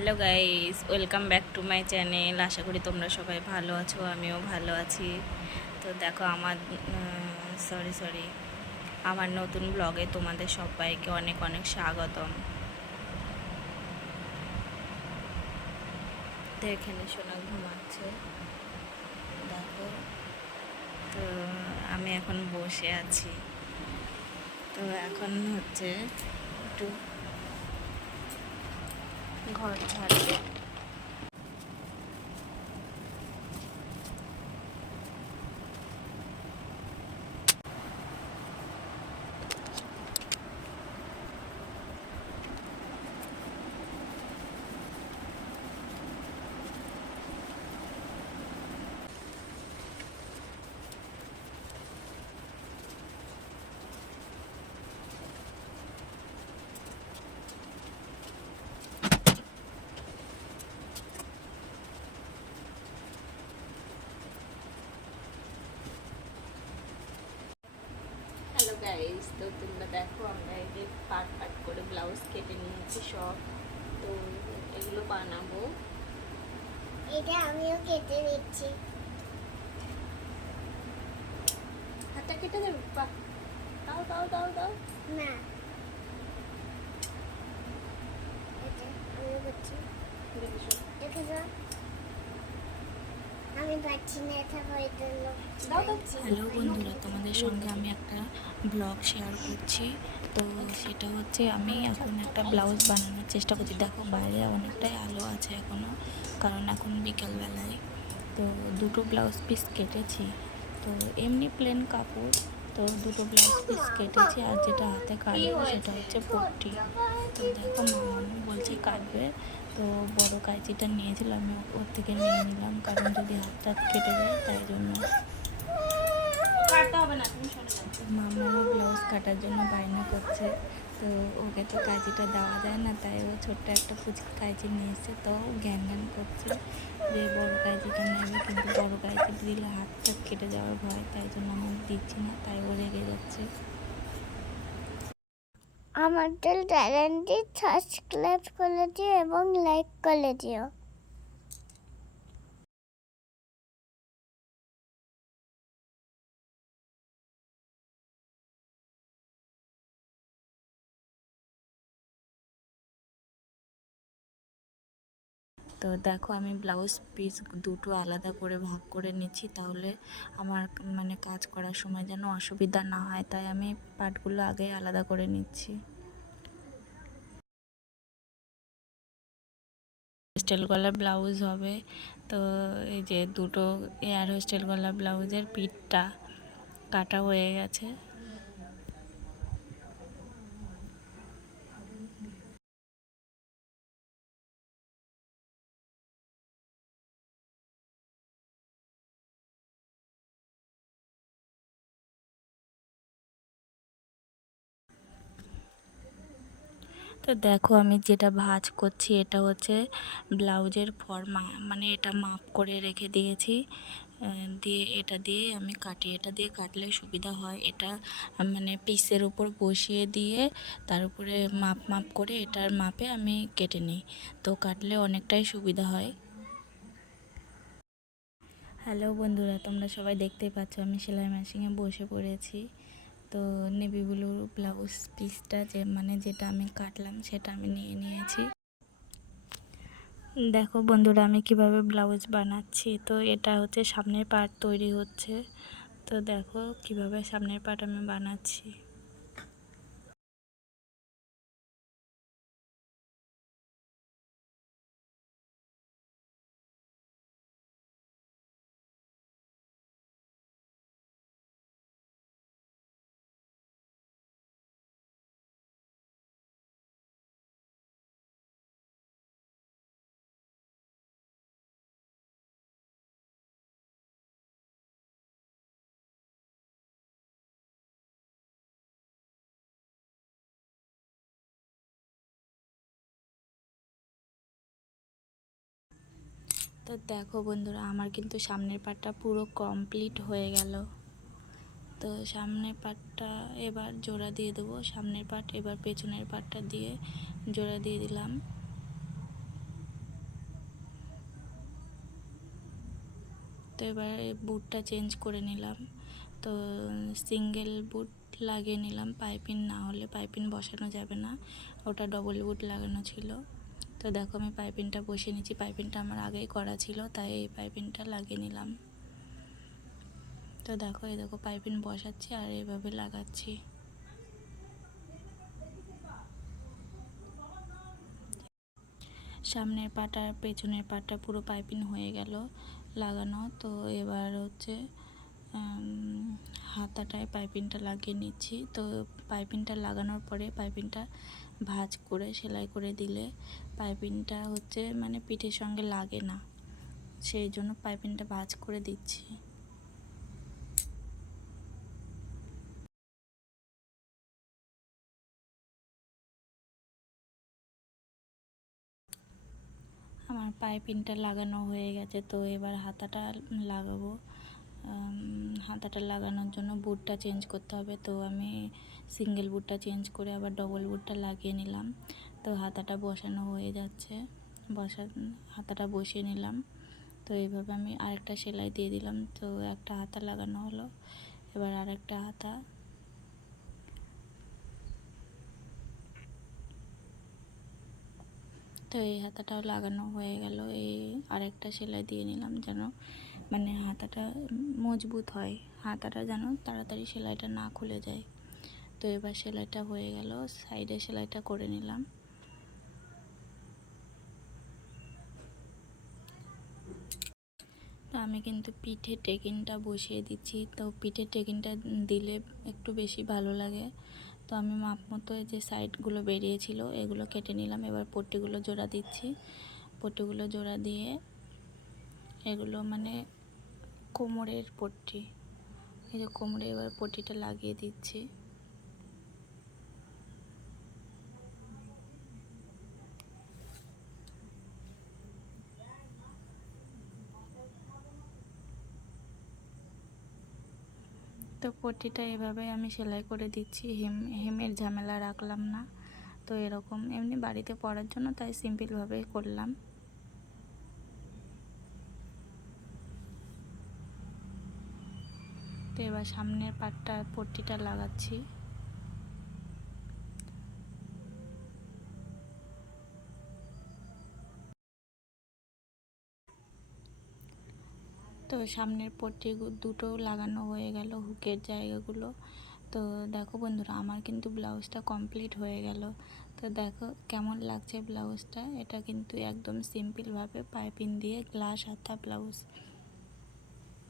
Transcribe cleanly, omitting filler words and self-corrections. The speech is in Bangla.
Hello guys, welcome back to my channel. আশা করি তোমরা সবাই ভালো আছো, আমিও ভালো আছি। তো দেখো আমার সরি আমার নতুন ব্লগে তোমাদের সবাইকে অনেক অনেক স্বাগতম। তো এখানে সোনা ঘুমাচ্ছে, দেখো। তো আমি এখন বসে আছি। তো এখন হচ্ছে একটু ঘর ঝাড়বে। হ্যালো গাইস, তো তোমরা দেখো আমরা এই যে পার্ট পার্ট করে ব্লাউজ কেটে নিয়েছি সব। তো এগুলো বানাবো। এটা আমিও কেটে নিচ্ছি। হাতটা কেটে দেবে? বাহ, দাও দাও দাও দাও। না, এটা আমিও করছি। দেখেছো? দেখেছো, আমি পারছি না, এটা হয়তো লোক। হ্যালো বন্ধুরা, তোমাদের সঙ্গে আমি একটা ব্লগ শেয়ার করছি। তো সেটা হচ্ছে আমি এখন একটা ব্লাউজ বানানোর চেষ্টা করছি। দেখো বাইরে অনেকটাই আলো আছে এখনও, কারণ এখন বিকেলবেলায়। তো দুটো ব্লাউজ পিস কেটেছি। তো এমনি প্লেন কাপড়, তো দুটো ব্লাউজ পিস কেটেছি। আর যেটা হাতে কাটবো সেটা হচ্ছে পট্টি। তো দেখো মামা বলছে কাটবে, তো বড় কাঁচিটা নিয়েছিল, আমি ওর থেকে নিয়ে নিলাম, কারণ যদি হাতটা কেটে যায় তাই জন্য। কাটতে হবে না, তুমি সরে যাও। মামাও ব্লাউজ কাটার জন্য বায়না করছে। তো ওকে তো কাঁচিটা দেওয়া যায় না, তাই ও ছোট্ট একটা কুচি কাঁচি নিয়ে এসছে। তো জ্ঞান জ্ঞান করছে যে বড় কাঁচিটা নেবে, কিন্তু বড় কাঁচিটা দিলে হাতটা কেটে যাওয়ার ভয়, তাই জন্য আমি দিচ্ছি না, তাই ও রেগে যাচ্ছে। আমাদের চ্যানেলটি সাবস্ক্রাইব করে দিও এবং লাইক করে দিও। তো দেখো আমি ব্লাউজ পিস দুটো আলাদা করে ভাগ করে নিচ্ছি, তাহলে আমার মানে কাজ করার সময় যেন অসুবিধা না হয়, তাই আমি পার্টগুলো আগে আলাদা করে নিচ্ছি। হোস্টেল গলা ব্লাউজ হবে। তো এই যে দুটো এয়ার হোস্টেল গলা ব্লাউজের পিঠটা কাটা হয়ে গেছে। তো দেখো আমি যেটা ভাঁজ করছি এটা হচ্ছে ব্লাউজের ফর্মা, মানে এটা মাপ করে রেখে দিয়েছি। দিয়ে এটা দিয়ে আমি কাটি, এটা দিয়ে কাটলে সুবিধা হয়। এটা মানে পিসের উপর বসিয়ে দিয়ে তার উপরে মাপ মাপ করে এটার মাপে আমি কেটে নিই, তো কাটলে অনেকটাই সুবিধা হয়। হ্যালো বন্ধুরা, তোমরা সবাই দেখতেই পাচ্ছ আমি সেলাই মেশিনে বসে পড়েছি। তো নেভি ব্লু ব্লাউজ পিসটা যেটা আমি কাটলাম সেটা আমি নিয়ে নিয়েছি। দেখো বন্ধুরা আমি কিভাবে ব্লাউজ বানাচ্ছি। তো এটা হচ্ছে সামনের পার্ট তৈরি হচ্ছে। তো দেখো কিভাবে সামনের পার্ট আমি বানাচ্ছি। তো দেখো বন্ধুরা আমার কিন্তু সামনের পার্টটা পুরো কমপ্লিট হয়ে গেল। তো সামনের পার্টটা এবার জোড়া দিয়ে দেবো। সামনের পার্ট এবার পেছনের পার্টটা দিয়ে জোড়া দিয়ে দিলাম। তো এবার বুটটা চেঞ্জ করে নিলাম। তো সিঙ্গেল বুট লাগিয়ে নিলাম, পাইপিং না হলে পাইপিং বসানো যাবে না, ওটা ডবল বুট লাগানো ছিল। তো দেখো আমি পাইপিংটা বসিয়ে নিচ্ছি, পাইপিংটা আমার আগেই করা ছিল তাই এই পাইপিংটা লাগিয়ে নিলাম। তো দেখো এই দেখো পাইপিং বসাচ্ছি আর এইভাবে লাগাচ্ছি। সামনের পাটা আর পেছনের পাটা পুরো পাইপিং হয়ে গেল লাগানো। তো এবার হচ্ছে হাতাটায় পাইপিংটা লাগিয়ে নিচ্ছি। তো পাইপিংটা লাগানোর পরে পাইপিংটা ভাঁজ করে সেলাই করে দিলে পাইপিংটা হচ্ছে মানে পিঠের সঙ্গে লাগে না, সেই জন্য পাইপিংটা ভাঁজ করে দিচ্ছি। আমার পাইপিংটা লাগানো হয়ে গেছে। তো এবার হাতাটা লাগাবো। হাতাটা লাগানোর জন্য বুটটা চেঞ্জ করতে হবে। তো আমি সিঙ্গেল বুটটা চেঞ্জ করে আবার ডবল বুটটা লাগিয়ে নিলাম। তো হাতাটা বসানো হয়ে যাচ্ছে, হাতাটা বসিয়ে নিলাম। তো এইভাবে আমি আরেকটা সেলাই দিয়ে দিলাম। তো একটা হাতা লাগানো হলো, এবার আরেকটা হাতা। তো এই হাতাটাও লাগানো হয়ে গেল। এই আরেকটা সেলাই দিয়ে নিলাম যেন মানে হাতাটা মজবুত হয়, হাতাটা যেন তাড়াতাড়ি সেলাইটা না খুলে যায়। তো এবার সেলাইটা হয়ে গেল, সাইডে সেলাইটা করে নিলাম। তো আমি কিন্তু পিঠে টেকিনটা বসিয়ে দিচ্ছি। তো পিঠে টেকিনটা দিলে একটু বেশি ভালো লাগে। তো আমি মাপ মতো যে সাইডগুলো বেরিয়েছিল এগুলো কেটে নিলাম। এবার পট্টিগুলো জোড়া দিচ্ছি। পট্টিগুলো জোড়া দিয়ে এগুলো মানে কোমরের পট্টি, এই যে কোমরে এবার পট্টিটা লাগিয়ে দিচ্ছি। তো পট্টিটা এভাবে আমি সেলাই করে দিচ্ছি, হেমের ঝামেলা রাখলাম না। তো এরকম এমনি বাড়িতে পরার জন্য তাই সিম্পলভাবেই করলাম। তো এবার সামনের পাটটা পট্টিটা লাগাচ্ছি। তো সামনের পট্টি দুটো লাগানো হয়ে গেল, হুকের জায়গাগুলো। তো দেখো বন্ধুরা আমার কিন্তু ব্লাউজটা কমপ্লিট হয়ে গেল। তো দেখো কেমন লাগছে ব্লাউজটা, এটা কিন্তু একদম সিম্পলভাবে পাইপিং দিয়ে গ্লাস হাতা ব্লাউজ।